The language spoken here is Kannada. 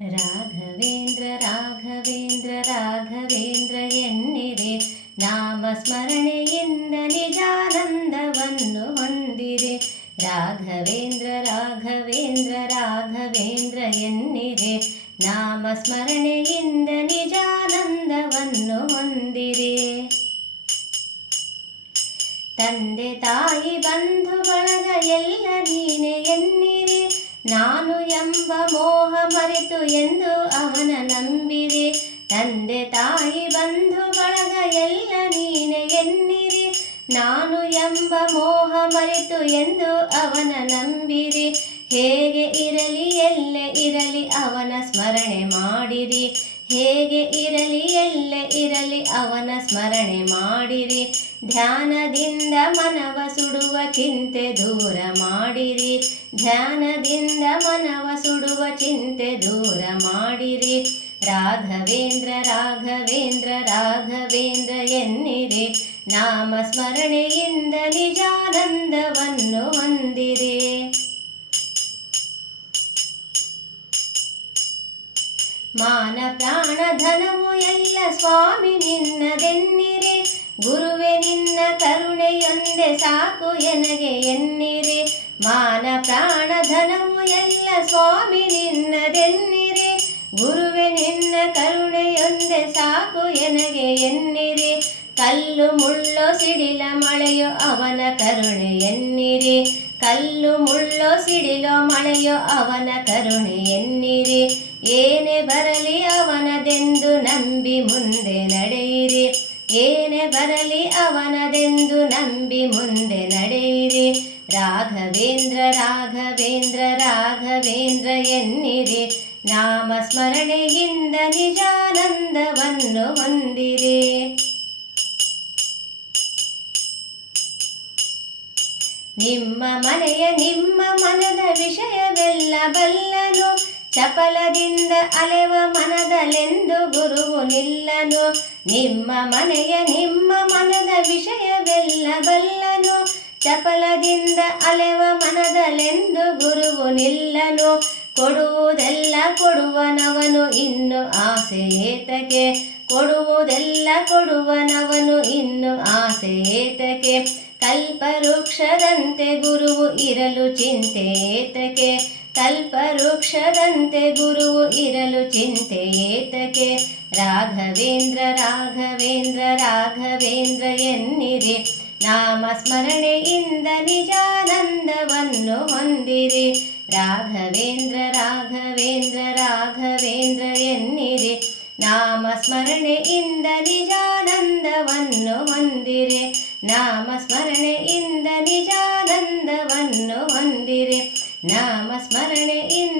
ರಾಘವೇಂದ್ರ ರಾಘವೇಂದ್ರ ರಾಘವೇಂದ್ರ ಎನ್ನಿರೆ, ನಾಮಸ್ಮರಣೆಯಿಂದ ನಿಜಾನಂದವನ್ನು ಹೊಂದಿರೆ. ರಾಘವೇಂದ್ರ ರಾಘವೇಂದ್ರ ರಾಘವೇಂದ್ರ ಎನ್ನಿರೆ, ನಾಮಸ್ಮರಣೆಯಿಂದ ನಿಜಾನಂದವನ್ನು ಹೊಂದಿರೆ. ತಂದೆ ತಾಯಿ ಬಂಧು ಬಳಗ ಎಲ್ಲ ನೀನೆ ಎನ್ನಿರೆ, ನಾನು ಎಂಬ ಮೋಹ ಮರೆತು ಎಂದು ಅವನ ನಂಬಿರೆ. ತಂದೆ ತಾಯಿ ಬಂಧು ಬಳಗ ಎಲ್ಲ ನೀನೆ ಎನ್ನಿರೆ, ನಾನು ಎಂಬ ಮೋಹ ಮರೆತು ಎಂದು ಅವನ ನಂಬಿರಿ. ಹೇಗೆ ಇರಲಿ ಎಲ್ಲೆ ಇರಲಿ ಅವನ ಸ್ಮರಣೆ ಮಾಡಿರಿ, ಹೇಗೆ ಇರಲಿ ಎಲ್ಲೆ ಇರಲಿ ಅವನ ಸ್ಮರಣೆ ಮಾಡಿರಿ. ಧ್ಯಾನದಿಂದ ಮನವ ಸುಡುವ ಚಿಂತೆ ದೂರ ಮಾಡಿರಿ, ಧ್ಯಾನದಿಂದ ಮನವ ಸುಡುವ ಚಿಂತೆ ದೂರ ಮಾಡಿರಿ. ರಾಘವೇಂದ್ರ ರಾಘವೇಂದ್ರ ರಾಘವೇಂದ್ರ ಎನ್ನಿರೆ, ನಾಮಸ್ಮರಣೆಯಿಂದ ನಿಜಾನಂದವನ್ನು ಹೊಂದಿರೆ. ಮಾನ ಪ್ರಾಣ ಧನವು ಎಲ್ಲ ಸ್ವಾಮಿ ನಿನ್ನದೆನ್ನಿರೆ, ಗುರುವೆ ನಿನ್ನ ಕರುಣೆಯೊಂದೆ ಸಾಕು ಎನಗೆ ಎನ್ನಿರೆ. ಮಾನ ಪ್ರಾಣ ಧನವು ಎಲ್ಲ ಸ್ವಾಮಿ ನಿನ್ನದೆನ್ನಿರೆ, ಗುರುವೆ ನಿನ್ನ ಕರುಣೆಯೊಂದೆ ಸಾಕು ಎನಗೆ ಎನ್ನಿರೆ. ಕಲ್ಲು ಮುಳ್ಳೋ ಸಿಡಿಲ ಮಳೆಯೋ ಅವನ ಕರುಣೆ ಎನ್ನಿರೆ, ಕಲ್ಲು ಮುಳ್ಳೋ ಸಿಡಿಲೋ ಮಳೆಯೋ ಅವನ ಕರುಣೆ ಎನ್ನಿರೆ. ಏನೇ ಬರಲಿ ಅವನದೆಂದು ನಂಬಿ ಮುಂದೆ ನಡೆಯಿರಿ, ಏನೇ ಬರಲಿ ಅವನದೆಂದು ನಂಬಿ ಮುಂದೆ ನಡೆಯಿರಿ. ರಾಘವೇಂದ್ರ ರಾಘವೇಂದ್ರ ರಾಘವೇಂದ್ರ ಎನ್ನಿರೆ, ನಾಮಸ್ಮರಣೆಯಿಂದ ನಿಜಾನಂದವನ್ನು ಹೊಂದಿರೆ. ನಿಮ್ಮ ಮನೆಯ ನಿಮ್ಮ ಮನದ ವಿಷಯವೆಲ್ಲ ಬಲ್ಲನು, ಚಪಲದಿಂದ ಅಲೆವ ಮನದಲೆಂದು ಗುರುವು ನಿಲ್ಲನು. ನಿಮ್ಮ ಮನೆಯ ನಿಮ್ಮ ಮನದ ವಿಷಯವೆಲ್ಲ ಬಲ್ಲನು, ಚಪಲದಿಂದ ಅಲೆವ ಮನದಲೆಂದು ಗುರುವು ನಿಲ್ಲನು. ಕೊಡುವುದೆಲ್ಲ ಕೊಡುವನವನು ಇನ್ನು ಆಸೆ ಏತಕ್ಕೆ, ಕೊಡುವುದೆಲ್ಲ ಕೊಡುವನವನು ಇನ್ನು ಆಸೆ ಏತಕ್ಕೆ. ಕಲ್ಪವೃಕ್ಷದಂತೆ ಗುರುವು ಇರಲು ಚಿಂತೆ ಏತಕ್ಕೆ, ಕಲ್ಪವೃಕ್ಷದಂತೆ ಗುರುವು ಇರಲು ಚಿಂತೆ ಏತಕ್ಕೆ. ರಾಘವೇಂದ್ರ ರಾಘವೇಂದ್ರ ರಾಘವೇಂದ್ರ ಎನ್ನಿರೆ, ನಾಮಸ್ಮರಣೆಯಿಂದ ನಿಜಾನಂದವನ್ನು ಹೊಂದಿರೆ. ರಾಘವೇಂದ್ರ ರಾಘವೇಂದ್ರ ರಾಘವೇಂದ್ರ ಎನ್ನಿರೆ, ನಾಮಸ್ಮರಣೆಯಿಂದ ನಿಜಾನಂದವನ್ನು ಹೊಂದಿರೆ. ನಾಮಸ್ಮರಣೆಯಿಂದ ನಿಜಾನಂದವನ್ನು ಹೊಂದಿರೆ, ನಾಮಸ್ಮರಣೆಯಿಂದ